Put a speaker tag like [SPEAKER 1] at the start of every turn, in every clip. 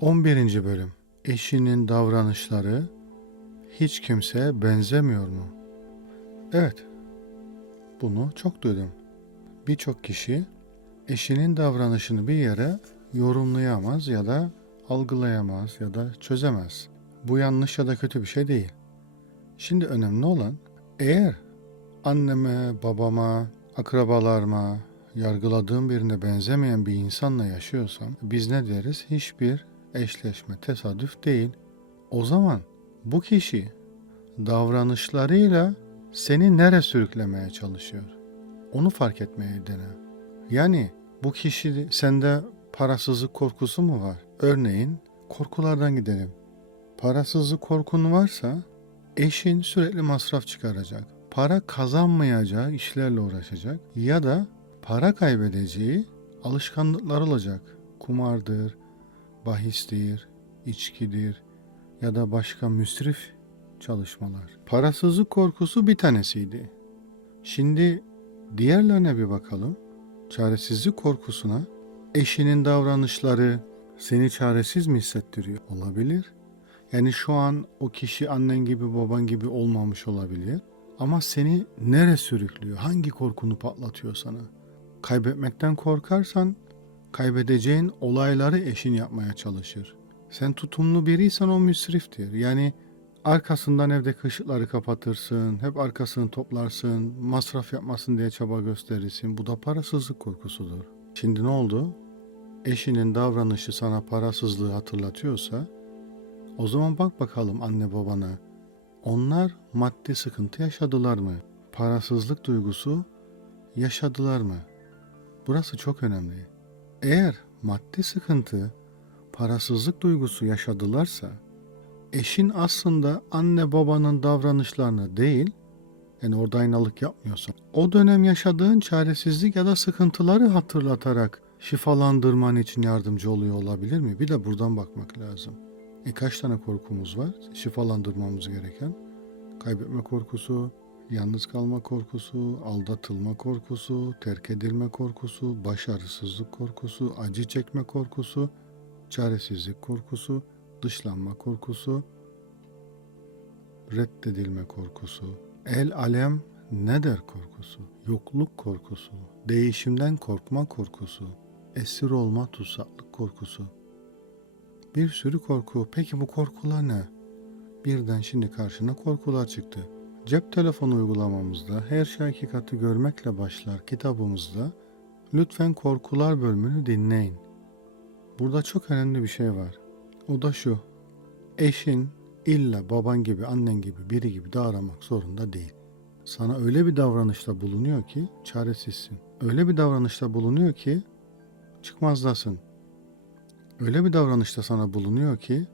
[SPEAKER 1] 11. bölüm Eşinin davranışları hiç kimseye benzemiyor mu? Evet. Bunu çok duydum. Birçok kişi eşinin davranışını bir yere yorumlayamaz ya da algılayamaz ya da çözemez. Bu yanlış ya da kötü bir şey değil. Şimdi önemli olan eğer anneme, babama, akrabalarıma, yargıladığım birine benzemeyen bir insanla yaşıyorsam biz ne deriz? Hiçbir eşleşme tesadüf değil. O zaman bu kişi davranışlarıyla seni nere sürüklemeye çalışıyor? Onu fark etmeye dene. Yani bu kişi sende parasızlık korkusu mu var? Örneğin korkulardan gidelim. Parasızlık korkun varsa eşin sürekli masraf çıkaracak. Para kazanmayacağı işlerle uğraşacak ya da para kaybedeceği alışkanlıklar olacak. Kumardır, bahistir, içkidir ya da başka müsrif çalışmalar. Parasızlık korkusu bir tanesiydi. Şimdi diğerlerine bir bakalım. Çaresizlik korkusuna eşinin davranışları seni çaresiz mi hissettiriyor? Olabilir. Yani şu an o kişi annen gibi baban gibi olmamış olabilir. Ama seni nere sürüklüyor? Hangi korkunu patlatıyor sana? Kaybetmekten korkarsan kaybedeceğin olayları eşin yapmaya çalışır. Sen tutumlu biriysen o müsriftir. Yani arkasından evdeki ışıkları kapatırsın, hep arkasını toplarsın, masraf yapmasın diye çaba gösterirsin. Bu da parasızlık korkusudur. Şimdi ne oldu? Eşinin davranışı sana parasızlığı hatırlatıyorsa o zaman bak bakalım anne babana. Onlar maddi sıkıntı yaşadılar mı? Parasızlık duygusu yaşadılar mı? Burası çok önemli. Eğer maddi sıkıntı, parasızlık duygusu yaşadılarsa, eşin aslında anne babanın davranışlarını değil, yani orada aynalık yapmıyorsan, o dönem yaşadığın çaresizlik ya da sıkıntıları hatırlatarak şifalandırman için yardımcı oluyor olabilir mi? Bir de buradan bakmak lazım. E kaç tane korkumuz var şifalandırmamız gereken? Kaybetme korkusu, yalnız kalma korkusu, aldatılma korkusu, terk edilme korkusu, başarısızlık korkusu, acı çekme korkusu, çaresizlik korkusu, dışlanma korkusu, reddedilme korkusu, el alem ne der korkusu, yokluk korkusu, değişimden korkma korkusu, esir olma tutsaklık korkusu. Bir sürü korku. Peki bu korkular ne? Birden şimdi karşına korkular çıktı. Cep telefonu uygulamamızda her şey hakikati görmekle başlar kitabımızda lütfen korkular bölümünü dinleyin. Burada çok önemli bir şey var. O da şu. Eşin illa baban gibi, annen gibi, biri gibi davranmak zorunda değil. Sana öyle bir davranışta bulunuyor ki çaresizsin. Öyle bir davranışta bulunuyor ki çıkmazdasın. Öyle bir davranışta sana bulunuyor ki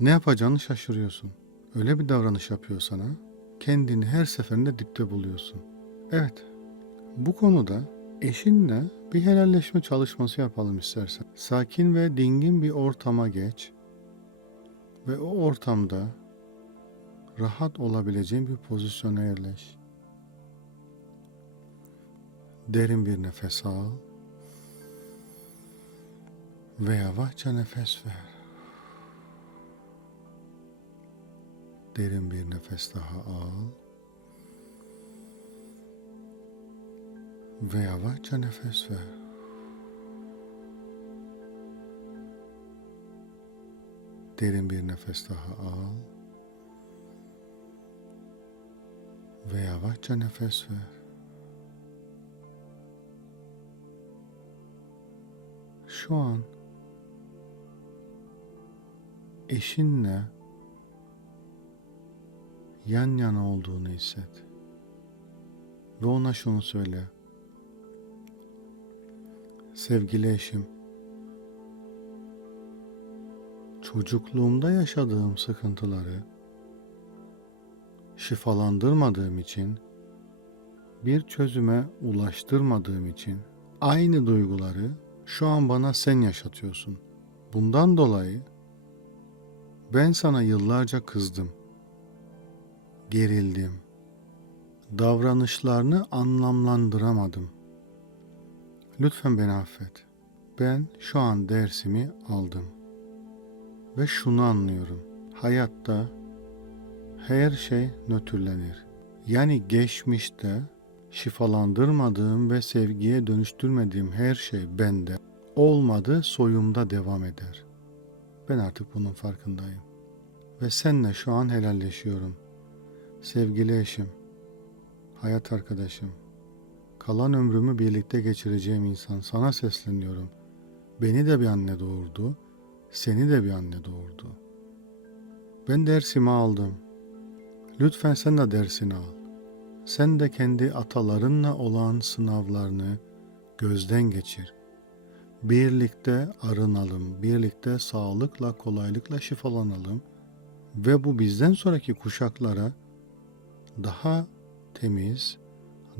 [SPEAKER 1] ne yapacağını şaşırıyorsun. Öyle bir davranış yapıyor sana, kendini her seferinde dipte buluyorsun. Evet, bu konuda eşinle bir helalleşme çalışması yapalım istersen. Sakin ve dingin bir ortama geç ve o ortamda rahat olabileceğin bir pozisyona yerleş. Derin bir nefes al ve yavaşça nefes ver. Derin bir nefes daha al. Ve yavaşça nefes ver. Derin bir nefes daha al. Ve yavaşça nefes ver. Şu an eşinle yan yana olduğunu hisset. Ve ona şunu söyle. Sevgili eşim, çocukluğumda yaşadığım sıkıntıları şifalandırmadığım için, bir çözüme ulaştırmadığım için aynı duyguları şu an bana sen yaşatıyorsun. Bundan dolayı ben sana yıllarca kızdım. Gerildim. Davranışlarını anlamlandıramadım. Lütfen beni affet. Ben şu an dersimi aldım. Ve şunu anlıyorum. Hayatta her şey nötrlenir. Yani geçmişte şifalandırmadığım ve sevgiye dönüştürmediğim her şey bende olmadı soyumda devam eder. Ben artık bunun farkındayım. Ve seninle şu an helalleşiyorum. Sevgili eşim, hayat arkadaşım, kalan ömrümü birlikte geçireceğim insan sana sesleniyorum. Beni de bir anne doğurdu, seni de bir anne doğurdu. Ben dersimi aldım. Lütfen sen de dersini al. Sen de kendi atalarınla olan sınavlarını gözden geçir. Birlikte arınalım, birlikte sağlıkla, kolaylıkla şifalanalım ve bu bizden sonraki kuşaklara daha temiz,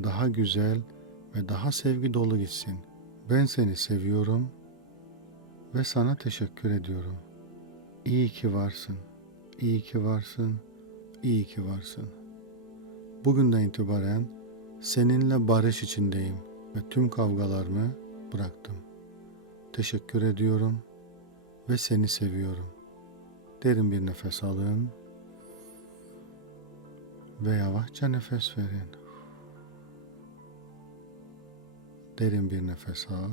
[SPEAKER 1] daha güzel ve daha sevgi dolu gitsin. Ben seni seviyorum ve sana teşekkür ediyorum. İyi ki varsın. İyi ki varsın. İyi ki varsın. Bugünden itibaren seninle barış içindeyim ve tüm kavgalarımı bıraktım. Teşekkür ediyorum ve seni seviyorum. Derin bir nefes alın ve yavaşça nefes verin. Derin bir nefes al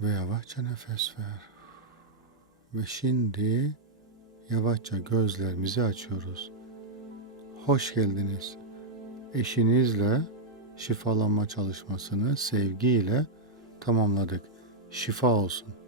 [SPEAKER 1] ve yavaşça nefes ver. Ve şimdi yavaşça gözlerimizi açıyoruz. Hoş geldiniz. Eşinizle şifalanma çalışmasını sevgiyle tamamladık. Şifa olsun.